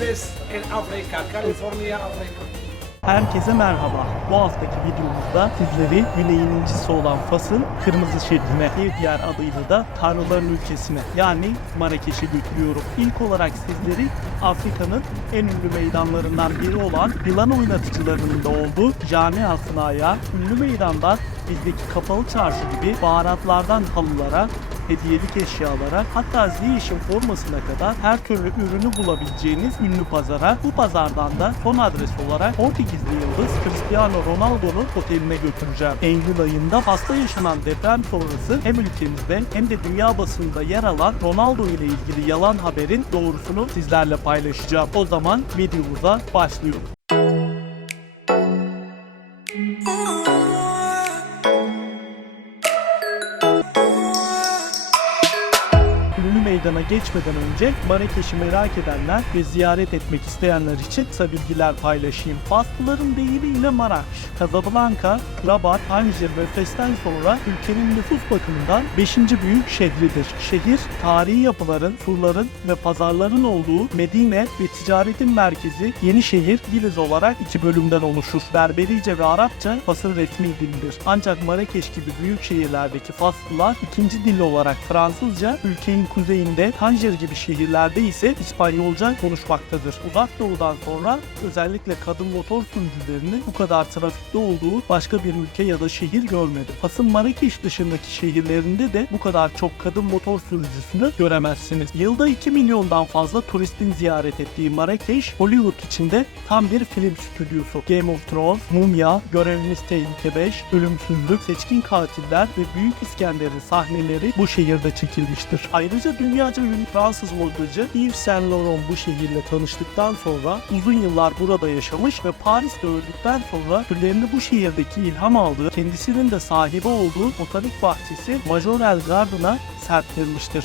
best in Africa, California, Africa. Herkese merhaba. Bu haftaki videomuzda sizleri güneyin incisi olan Fas'ın Kırmızı Şehrine, bir diğer adıyla da Tanrıların Ülkesine yani Marrakeş'e götürüyorum. İlk olarak sizleri Afrika'nın en ünlü meydanlarından biri olan yılan oynatıcılarının da olduğu Cami Altınay'a, ünlü meydandan bizdeki kapalı çarşı gibi baharatlardan halılara, hediyelik eşyalara, hatta Ziyech'in formasına kadar her türlü ürünü bulabileceğiniz ünlü pazara, bu pazardan da son adres olarak Portekizli yıldız Cristiano Ronaldo'nun oteline götüreceğim. Eylül ayında Fas'ta yaşanan deprem sonrası hem ülkemizde hem de dünya basınında yer alan Ronaldo ile ilgili yalan haberin doğrusunu sizlerle paylaşacağım. O zaman videomuza başlıyoruz. Meydana geçmeden önce Marrakeş'i merak edenler ve ziyaret etmek isteyenler için kısa bilgiler paylaşayım. Faslıların deyimiyle Marrakeş, Casablanca, Rabat, Tangier ve Fes'ten sonra ülkenin nüfus bakımından 5. büyük şehridir. Şehir, tarihi yapıların, surların ve pazarların olduğu Medine ve ticaretin merkezi Yenişehir Giliz olarak 2 bölümden oluşur. Berberice ve Arapça Fas'ın resmi dilidir. Ancak Marrakeş gibi büyük şehirlerdeki Faslılar ikinci dil olarak Fransızca, ülkenin kuzeyinde Tangier gibi şehirlerde ise İspanyolca konuşmaktadır. Uzak Doğu'dan sonra özellikle kadın motor sürücülerinin bu kadar trafikte olduğu başka bir ülke ya da şehir görmedim. Fas'ın Marrakeş dışındaki şehirlerinde de bu kadar çok kadın motor sürücüsünü göremezsiniz. Yılda 2 milyondan fazla turistin ziyaret ettiği Marrakeş, Hollywood içinde tam bir film stüdyosu. Game of Thrones, Mumya, Görevimiz Tehlike 5, Ölümsüzlük, Seçkin Katiller ve Büyük İskender'in sahneleri bu şehirde çekilmiştir. Ayrıca dünyaca ünlü Fransız modacı Yves Saint Laurent bu şehirle tanıştıktan sonra uzun yıllar burada yaşamış ve Paris'te öldükten sonra türlerini bu şehirdeki ilham aldığı, kendisinin de sahibi olduğu botanik bahçesi Majorelle Garden'a serptirilmiştir.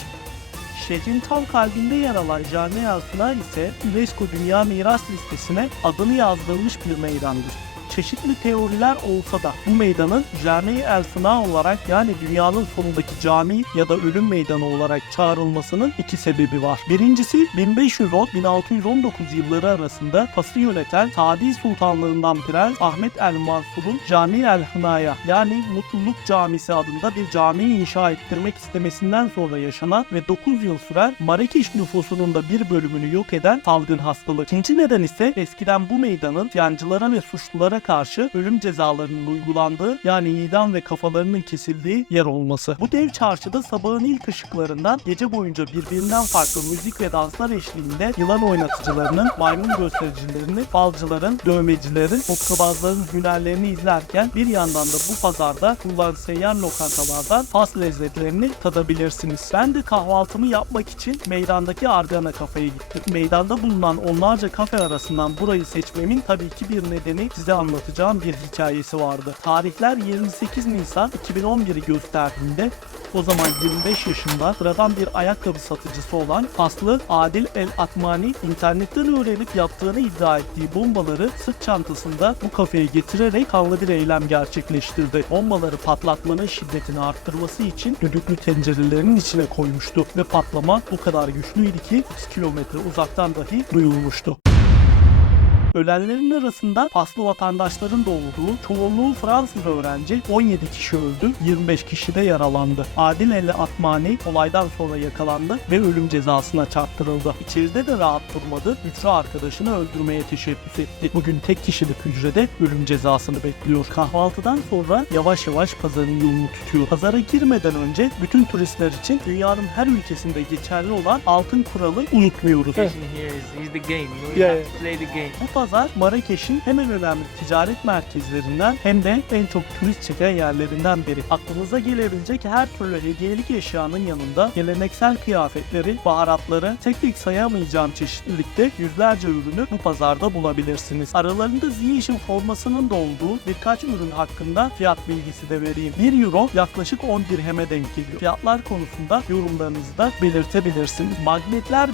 Şehrin tam kalbinde yer alan Cami Altınay ise UNESCO Dünya Miras Listesi'ne adını yazdırılmış bir meydandır. Çeşitli teoriler olsa da bu meydanın Cami El Fına olarak yani dünyanın sonundaki cami ya da ölüm meydanı olarak çağrılmasının 2 sebebi var. Birincisi 1510-1619 yılları arasında Fas'ı yöneten Sadi Sultanlığından Prens Ahmet El Mansur'un Cami El Fına'ya yani Mutluluk Camisi adında bir cami inşa ettirmek istemesinden sonra yaşanan ve 9 yıl süren Marrakeş nüfusunun da bir bölümünü yok eden salgın hastalık. İkinci neden ise eskiden bu meydanın yancılara ve suçlulara karşı ölüm cezalarının uygulandığı yani idam ve kafalarının kesildiği yer olması. Bu dev çarşıda sabahın ilk ışıklarından gece boyunca birbirinden farklı müzik ve danslar eşliğinde yılan oynatıcılarının, maymun göstericilerini, balcıların, dövmecilerin, hokkabazların hünerlerini izlerken bir yandan da bu pazarda bulunan seyyar lokantalardan Fas lezzetlerini tadabilirsiniz. Ben de kahvaltımı yapmak için meydandaki Argana kafeye gittim. Meydanda bulunan onlarca kafe arasından burayı seçmemin tabii ki bir nedeni size anlatacağım bir hikayesi vardı. Tarihler 28 Nisan 2011'i gösterdiğinde o zaman 25 yaşında sıradan bir ayakkabı satıcısı olan Faslı Adil El Atmani internetten öğrenip yaptığını iddia ettiği bombaları sırt çantasında bu kafeye getirerek kanlı bir eylem gerçekleştirdi. Bombaları patlatmanın şiddetini arttırması için düdüklü tencerelerin içine koymuştu ve patlama bu kadar güçlüydü ki 3 kilometre uzaktan dahi duyulmuştu. Ölenlerin arasında Faslı vatandaşların da olduğu çoğunluğu Fransız öğrenci 17 kişi öldü, 25 kişi de yaralandı. Adil El Atmani olaydan sonra yakalandı ve ölüm cezasına çarptırıldı. İçeride de rahat durmadı, güçlü arkadaşını öldürmeye teşebbüs etti. Bugün tek kişilik hücrede ölüm cezasını bekliyor. Kahvaltıdan sonra yavaş yavaş pazarın yolunu tutuyor. Pazara girmeden önce bütün turistler için dünyanın her ülkesinde geçerli olan altın kuralı unutmuyoruz. Bu pazar Marrakeş'in hem en önemli ticaret merkezlerinden hem de en çok turist çeken yerlerinden biri. Aklınıza gelebilecek her türlü hediyelik eşyanın yanında geleneksel kıyafetleri, baharatları tek tek sayamayacağım çeşitlilikte yüzlerce ürünü bu pazarda bulabilirsiniz. Aralarında Ziyech'in formasının da olduğu birkaç ürün hakkında fiyat bilgisi de vereyim. 1 euro yaklaşık 10 dirheme denk geliyor. Fiyatlar konusunda yorumlarınızı da belirtebilirsiniz. Magnetler 1-1,5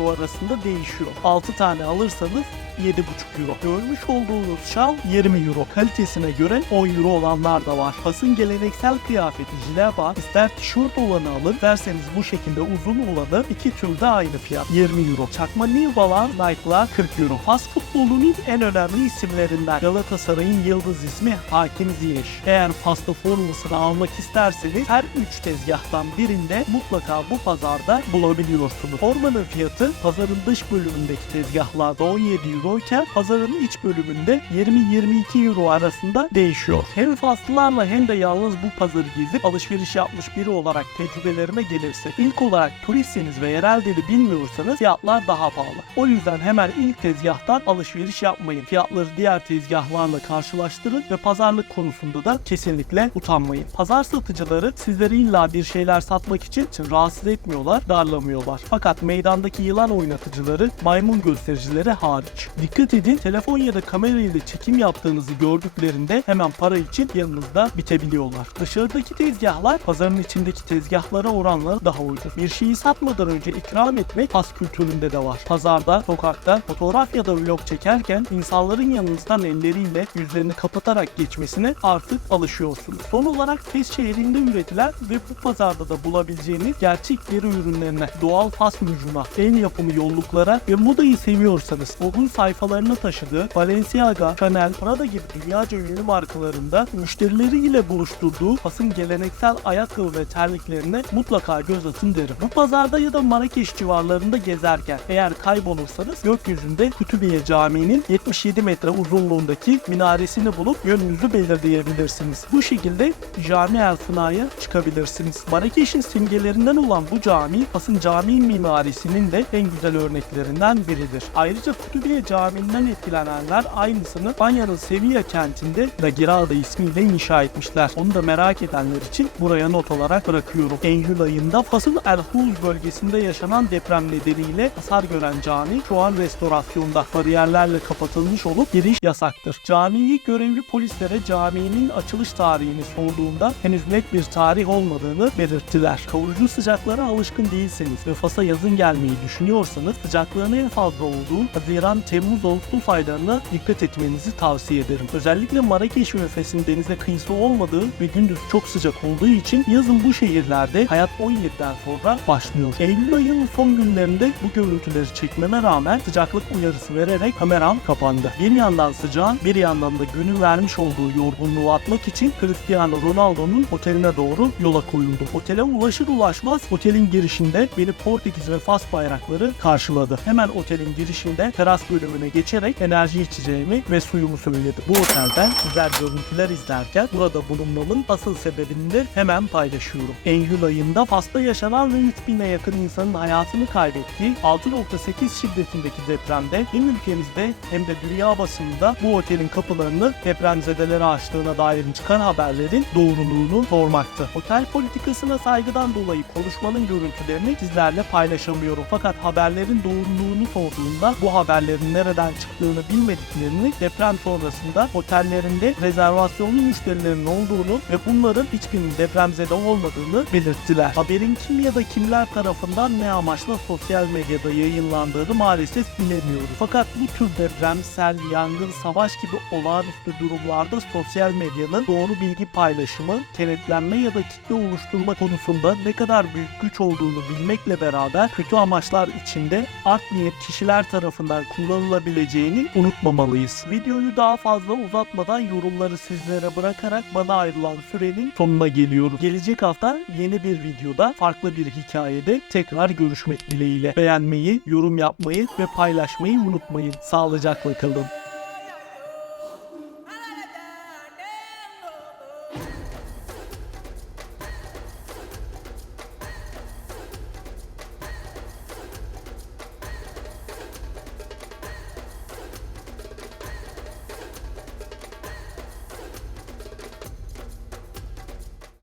euro arasında değişiyor. 6 tane alırsanız 7,5 euro. Görmüş olduğunuz şal 20 euro. Kalitesine göre 10 euro olanlar da var. Fas'ın geleneksel kıyafeti jileba, ister tişört olanı alın, isterseniz bu şekilde uzun olanı, iki türde aynı fiyat 20 euro. Çakma New Balance Nike'lar 40 euro. Fas futbolunun en önemli isimlerinden Galatasaray'ın yıldız ismi Hakim Ziyech. Eğer Fas'ta formasını almak isterseniz her 3 tezgahtan birinde mutlaka bu pazarda bulabiliyorsunuz. Formanın fiyatı pazarın dış bölümündeki tezgahlarda 17 euro iken pazarın iç bölümünde 20-22 euro arasında değişiyor. Hem Faslılarla hem de yalnız bu pazarı gezip alışveriş yapmış biri olarak tecrübelerime gelirse, ilk olarak turistseniz ve yerel dili bilmiyorsanız fiyatlar daha pahalı. O yüzden hemen ilk tezgahtan alışveriş yapmayın. Fiyatları diğer tezgahlarla karşılaştırın ve pazarlık konusunda da kesinlikle utanmayın. Pazar satıcıları sizleri illa bir şeyler satmak için rahatsız etmiyorlar, darlamıyorlar. Fakat meydandaki yılan oynatıcıları, maymun göstericileri hariç. Dikkat edin, telefon ya da kamera ile çekim yaptığınızı gördüklerinde hemen para için yanınızda bitebiliyorlar. Dışarıdaki tezgahlar pazarın içindeki tezgahlara oranla daha ucuz. Bir şeyi satmadan önce ikram etmek Fas kültüründe de var. Pazarda, sokakta fotoğraf ya da vlog çekerken insanların yanınızdan elleriyle yüzlerini kapatarak geçmesine artık alışıyorsunuz. Son olarak Fes şehrinde üretilen ve bu pazarda da bulabileceğiniz gerçek deri ürünlerine, doğal Fas mücuna, el yapımı yolluklara ve modayı seviyorsanız onun sayfalarına taşıdığı Balenciaga, Chanel, Prada gibi dünyaca ünlü markalarında müşterileriyle buluşturduğu Fas'ın geleneksel ayakkabı ve terliklerine mutlaka göz atın derim. Bu pazarda ya da Marrakeş civarlarında gezerken eğer kaybolursanız gökyüzünde Kütübiye Camii'nin 77 metre uzunluğundaki minaresini bulup yönünüzü belirleyebilirsiniz. Bu şekilde Cami El Fına'ya çıkabilirsiniz. Marrakeş'in simgelerinden olan bu cami, Fas'ın cami mimarisinin de en güzel örneklerinden biridir. Ayrıca Kütübiye Camii'nden etkilenenler aynısını Spanya'nın Sevilla kentinde La Giralda ismiyle inşa etmişler. Onu da merak edenler için buraya not olarak bırakıyorum. Eylül ayında Fas'ın El Hul bölgesinde yaşanan deprem nedeniyle hasar gören cami şu an restorasyonda. Bariyerlerle kapatılmış olup giriş yasaktır. Camiyi görevli polislere caminin açılış tarihini sorduğunda henüz net bir tarih olmadığını belirttiler. Kavurucu sıcaklara alışkın değilseniz ve Fas'a yazın gelmeyi düşünüyorsanız sıcaklığın en fazla olduğu Haziran, Temmuz, Ağustos aylarına dikkat etmenizi tavsiye ederim. Özellikle Marrakeş ve Fes'in denize kıyısı olmadığı ve gündüz çok sıcak olduğu için yazın bu şehirlerde hayat 17'den sonra başlıyor. Eylül ayının son günlerinde bu görüntüleri çekmeme rağmen sıcaklık uyarısı vererek kameram kapandı. Bir yandan sıcağın, bir yandan da günün vermiş olduğu yorgunluğu atmak için Cristiano Ronaldo'nun oteline doğru yola koyuldum. Otele ulaşır ulaşmaz otelin girişinde beni Portekiz ve Fas bayrakları karşıladı. Hemen otelin girişinde teras bölümüne geçerek enerji içeceğimi ve suyumu söyledi. Bu otelden güzel görüntüler izlerken burada bulunmamın asıl sebebini de hemen paylaşıyorum. Eylül ayında Fas'ta yaşanan ve 3000'e yakın insanın hayatını kaybettiği 6.8 şiddetindeki depremde hem ülkemizde hem de dünya basınında bu otelin kapılarını depremzedelere açtığına dair çıkan haberlerin doğruluğunu sormaktı. Otel politikasına saygıdan dolayı konuşmanın görüntülerini sizlerle paylaşamıyorum. Fakat haberlerin doğruluğunu sorduğunda bu haberlerin nereden çıktığını bilmediklerini, deprem sonrasında otellerinde rezervasyonlu müşterilerin olduğunu ve bunların hiçbirinin depremzede olmadığını belirttiler. Haberin kim ya da kimler tarafından ne amaçla sosyal medyada yayınlandığını maalesef bilemiyoruz. Fakat bu tür deprem, sel, yangın, savaş gibi olağanüstü durumlarda sosyal medyanın doğru bilgi paylaşımı, kenetlenme ya da kitle oluşturma konusunda ne kadar büyük güç olduğunu bilmekle beraber kötü amaçlar içinde art niyet kişiler tarafından kullanılabileceğini unutmamalıyız. Videoyu daha fazla uzatmadan yorumları sizlere bırakarak bana ayrılan sürenin sonuna geliyoruz. Gelecek hafta yeni bir videoda farklı bir hikayede tekrar görüşmek dileğiyle. Beğenmeyi, yorum yapmayı ve paylaşmayı unutmayın. Sağlıcakla kalın.